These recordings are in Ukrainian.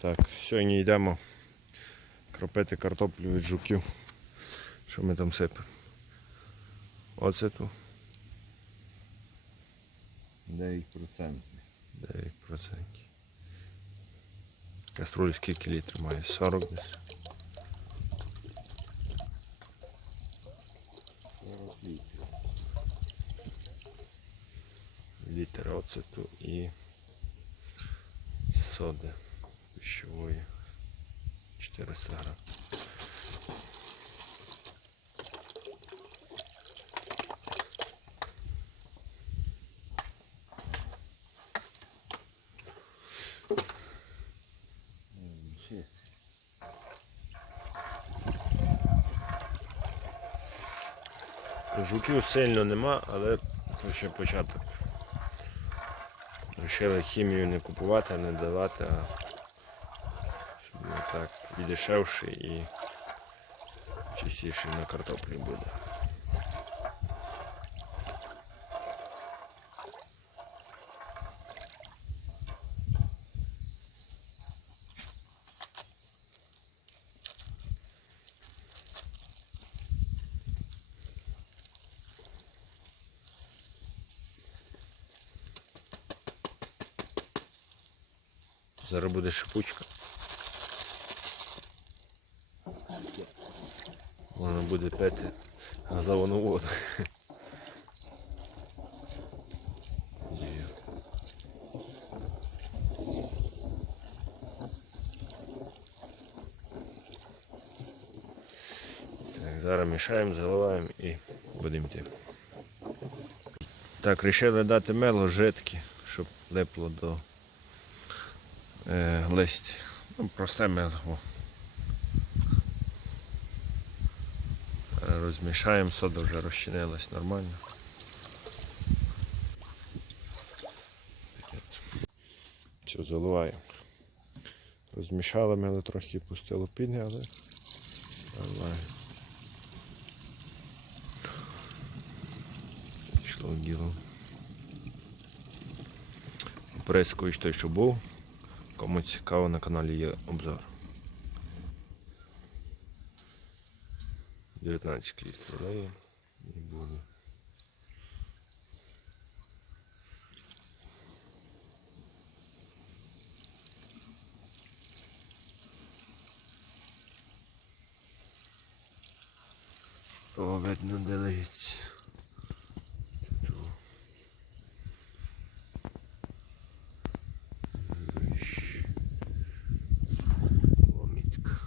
Так, сьогодні йдемо кропити картоплю від жуків. Що ми там сипемо? Оце тут 9%. 9%. Каструль скільки літрів має? 40 десь. 40 літрів. Літр оцету і соди пищової 400 грам. М, Жуків сильно нема, але ще початок. Рішили хімію не купувати, не давати, а собі отак і дешевше і чистіше на картоплі буде. Зараз буде шипучка. Вона буде пити газовану воду. Так, зараз мішаємо, заливаємо і будемо йти. Так, вирішили дати мело жидке, щоб липло до е, листя. Ну, просте мело. Розмішаємо, сода вже розчинилась нормально. Все, заливаємо. Розмішали мело трохи пустило піни, але нормально. Пішло діло. Прискуєш той, що був. Кому цікаво, на каналі є обзор. 19 кліт леє і буде. О, видно, де лиється. Тут. Вищ. Ломітка.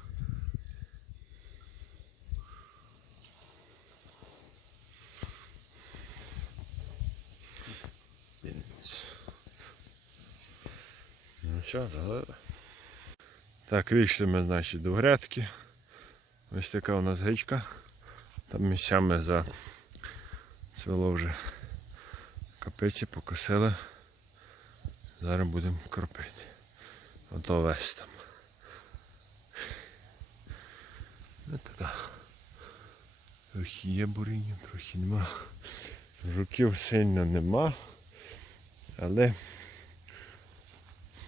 Вінець. Все, залили. Так, вийшли ми, значить, до грядки. Ось така у нас гречка. Там місцями за свело вже капиці покосили. Зараз будемо кропити. Ото весь там. Ось така. Трохи є буріння, трохи нема. Жуків сильно нема. Але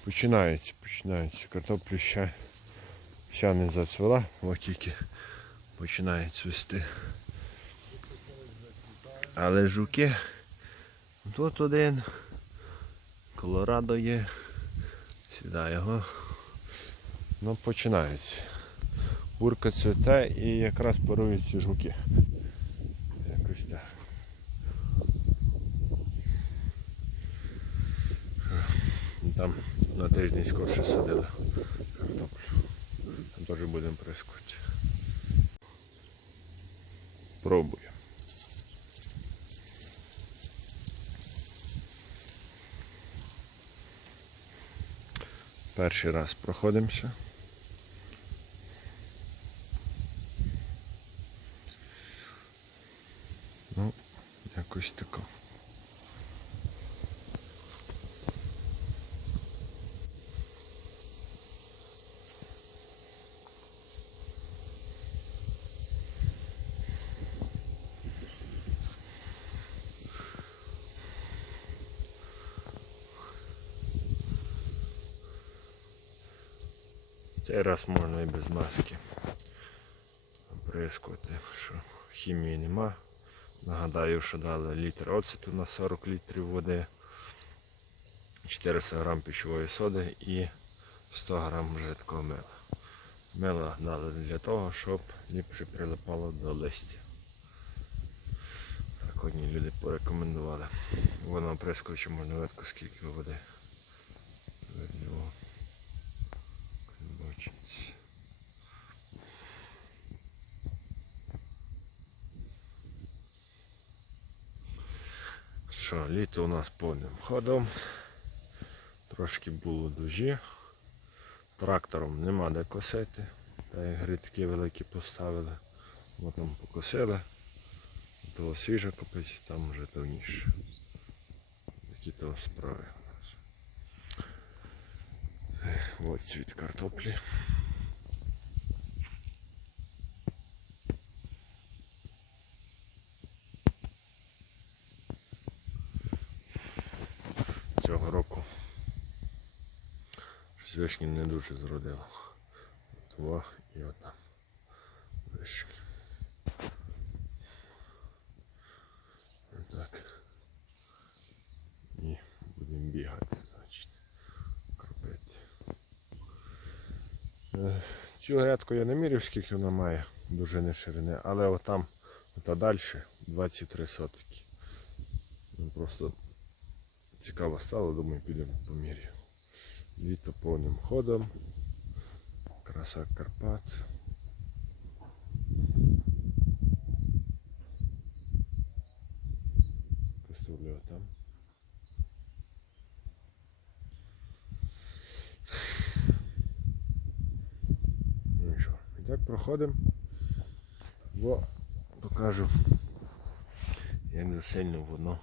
починається, починається. Картоплю ще, ще не зацвела, ось тільки починає цвісти. Але жуки тут один, Колорадо є, сюди його. Ну починається. Бурка цвіте і якраз парують ці жуки. Якось так. Там на тиждень скорше садили. Там теж будемо прискувати. Пробую. Перший раз проходимося. Цей раз можна і без маски оприскувати, що хімії нема. Нагадаю, що дали літр оцету на 40 літрів води, 400 грам пищової соди і 100 грам жидкого мила. Мила дали для того, щоб ліпше прилипало до листя. Так одні люди порекомендували. Воно оприскуючи можна видко скільки води. Видно. Бачиться. Що, літо у нас повним ходом. Трошки було дужі. Трактором нема де косити. Та й гридки великі поставили. От там покосили. Було свіже копить, там вже давніше. Такі то справи Ех, цвіт картоплі. Цього року щось вишні не дуже зродило. Того і отам. Вишні. Так. І будемо бігати, значить. Кропити. Е, Цю грядку я не міряв, скільки вона має довжини ширини, але отам, ота далі 23 сотики. Ну, Просто цікаво стало, думаю, підемо поміряю. Літо повним ходом. Краса Карпат. Поставлю там. Ну і що, і так проходимо. Бо покажу, як засильно воно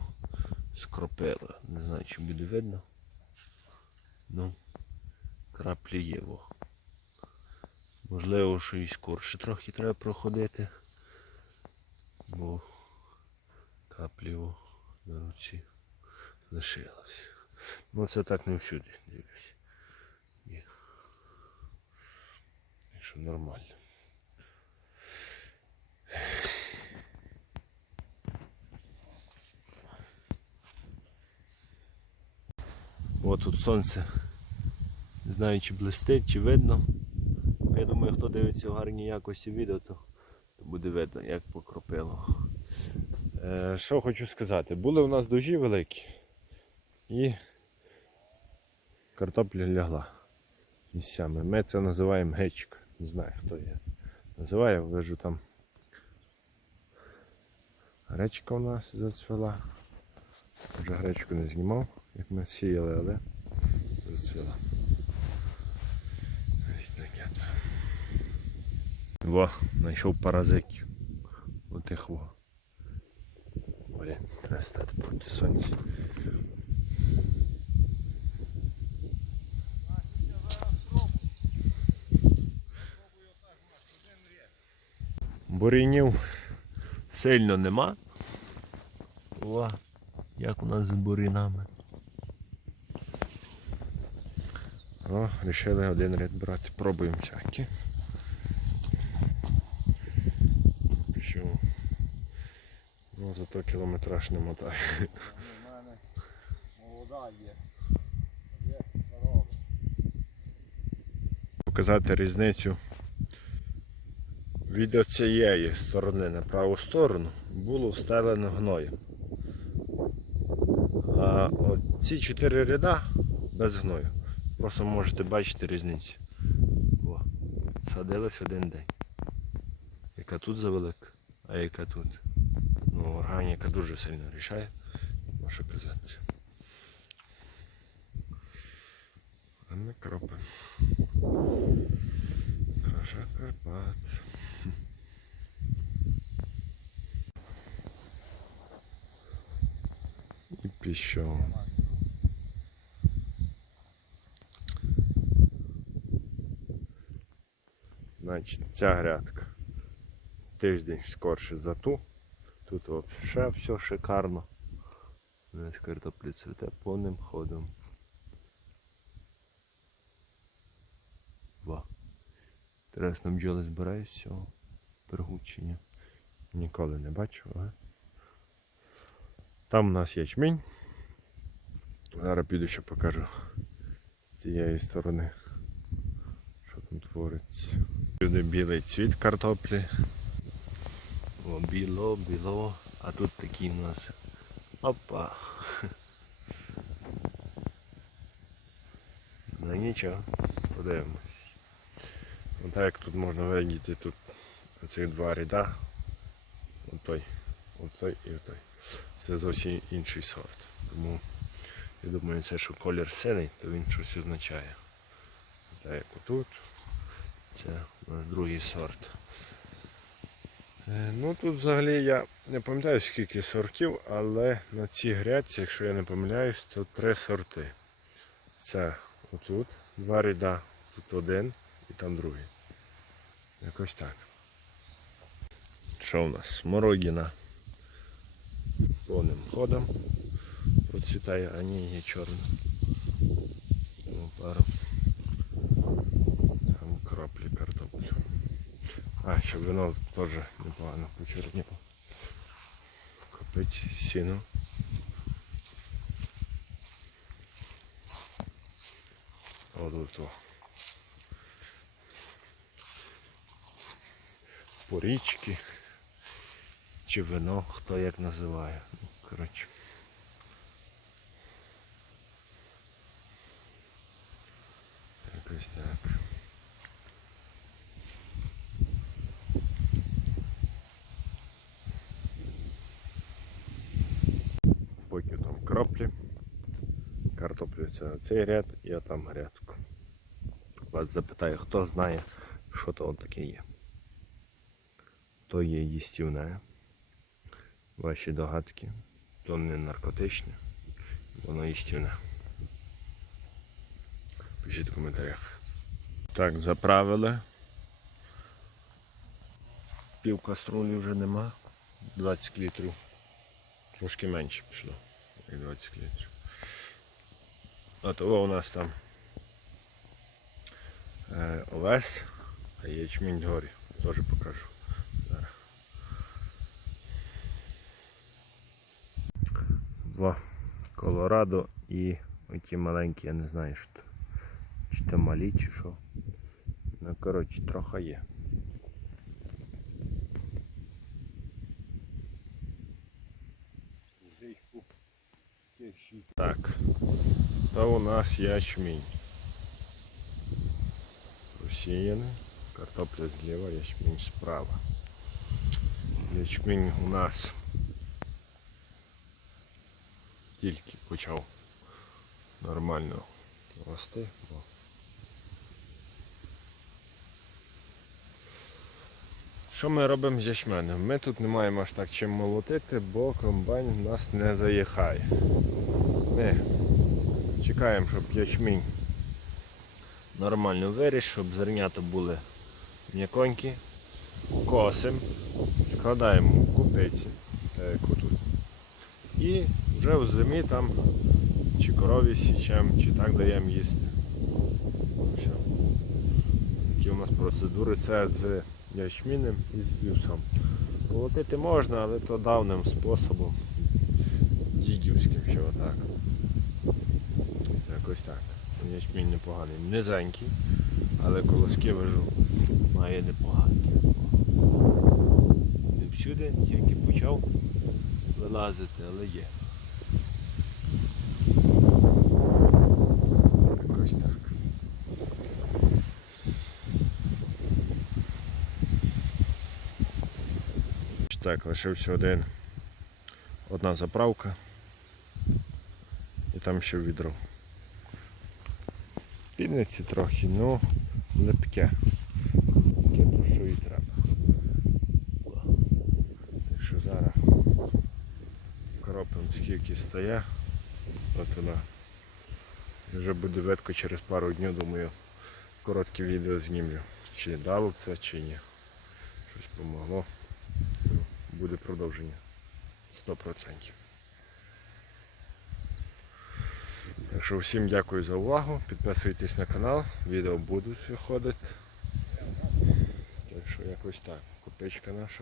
скропило. Не знаю, чи буде видно. Ну, краплі є. Во. Можливо, що і скорше трохи треба проходити. Бо каплі о, на руці лишилось. Ну це так не всюди, дивлюсь. Так що нормально. О, тут сонце. Не знаю, чи блистить, чи видно. Я думаю, хто дивиться в гарній якості відео, то, буде видно, як покропило. Е, що хочу сказати, були у нас дожі великі і картопля лягла місцями. Ми це називаємо гечка. Не знаю хто її називає, вижу там. Гречка у нас зацвіла. Вже гречку не знімав, як ми сіяли, але зацвіла. Во, знайшов паразитів. Отих во. Блін, треба стати проти сонця. Бурінів сильно нема. О, як у нас з бурінами. О, рішили один ряд брати. Пробуємо всякі. Пішов. Ну, зато кілометраж не мотає. У мене молода є. Показати різницю від цієї сторони на праву сторону було встелено гноєм. А ці чотири ряда без гною. Просто можете бачити різницю. О, садилось один день. Яка тут завелика, а яка тут. Ну, органіка дуже сильно рішає, можу казати. А ми кропимо. Краса Карпат. І. Значить, ця грядка. Тиждень скорше за ту. Тут взагалі все шикарно. Ось картоплі цвіте повним ходом. Ва. Інтересно, бджоли збирають з цього пергучення. Ніколи не бачив, але. Там у нас ячмінь. Зараз піду ще покажу з цієї сторони, що там твориться. Сюди білий цвіт картоплі. О, біло, біло, а тут такі у нас. Опа. Ну нічого, подивимось. Отак як тут можна видіти тут оцих два ряда. Отой, отой і отой. Це зовсім інший сорт. Тому я думаю, це що колір синий, то він щось означає. Так як отут. Це у нас другий сорт. Е, Ну тут взагалі я не пам'ятаю скільки сортів, але на цій грядці, якщо я не помиляюсь, то три сорти. Це отут, два ряда, тут один і там другий. Якось так. Що у нас? Смородина повним ходом процвітає, а ні, є чорна. Тому пару. Там краплі картоплю. А, ще вино теж непогано почерніло. Копить сіно. От тут. Порічки. Чи вино, хто як називає. Ну, коротше. Якось так. Поки там краплі. Картоплю це на цей ряд, я там грядку. Вас запитаю, хто знає, що то таке є. То є їстівне. Ваші догадки. То не наркотичне, воно їстівне. Пишіть в коментарях. Так, заправили. Пів каструлі вже нема. 20 літрів. Трошки менше пішло, як 20 літрів. А того у нас там е, овес, а ячмінь горі. Теж покажу. Два Колорадо і оті маленькі, я не знаю, що то. Чи то малі, чи що. Ну, коротше, трохи є. Так, то у нас ячмінь. Посіяний. Картопля зліва, ячмінь справа. Ячмінь у нас тільки почав нормально рости. Що ми робимо з ячменем? Ми тут не маємо аж так чим молотити, бо комбайн в нас не заїхає. Ми чекаємо, щоб ячмінь нормально виріс, щоб зернята були м'яконькі. Косимо, складаємо купиці, так як отут. І вже в зимі там чи корові січем, чи так даємо їсти. Все. Такі у нас процедури. Це з ячмінем і з вівсом. Молотити можна, але то давним способом. Дідівським, що отак. Якось так. Ячмінь непоганий. Низенький, але колоски вижу має непогані. Не всюди, тільки почав вилазити, але є. Якось так. Так, лишився один. Одна заправка. І там ще відро. Пільниці трохи, ну липке. Таке то, що і треба. Так що зараз скільки стає. От вона. Вже буде видко через пару днів, думаю, коротке відео знімлю. Чи дало це, чи ні. Щось помогло. Ну, Буде продовження. 100%. Так що всім дякую за увагу. Підписуйтесь на канал, відео будуть виходити. Так що якось так. Копичка наша.